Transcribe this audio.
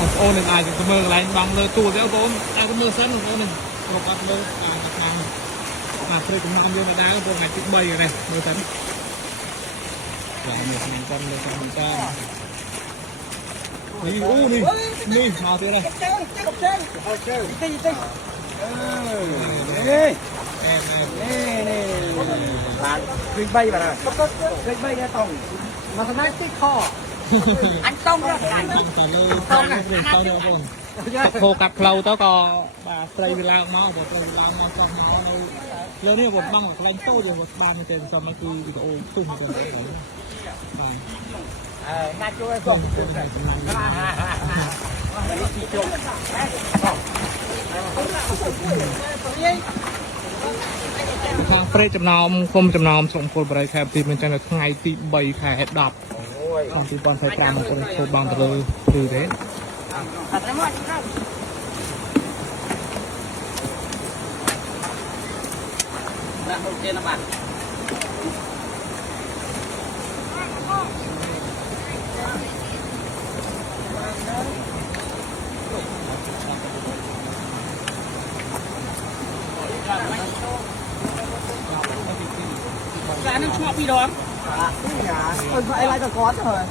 องโอนหนึ่งอาจจะเสมออะไรบางเลยตัวเดียวโอนไอ้ก็มือสั้นของโอนหนึ่งเราก็มือตักนางมาเคยกับน้องเยอะมาได้ก็ตัวไงติ๊กใบกันเลยมือสั้นอย่ามือสั้นกันมือสั้นกันนี่อู้นี่มาเท่าไรร้านคลิกใบแบบนั้นคลิกใบเนี่ยต้องมาทำไมติ๊กคออันต้องแล้วกันตอนเลยตอนเดียวผมโคกับเราตัวก็มาใส่เวลาเมาบอกใส่เวลาเมาซ้อมเมาเราแล้วนี่บทบังแบบแรงโต้อยู่บทบานมันเป็นสมัยคือวิดีโอขึ้นกันน่าช่วยส่งทางเฟรจำนำคมจำนำส่งผลบริการที่มันจะในไงที่ใบแค่ดับทางที่บอลไทยตามมันจะโคบางตะเลยดูเด้โอเคนะบ้านการนั้นชอบพี่ดอมคนไอ้ไรตะกอนเลย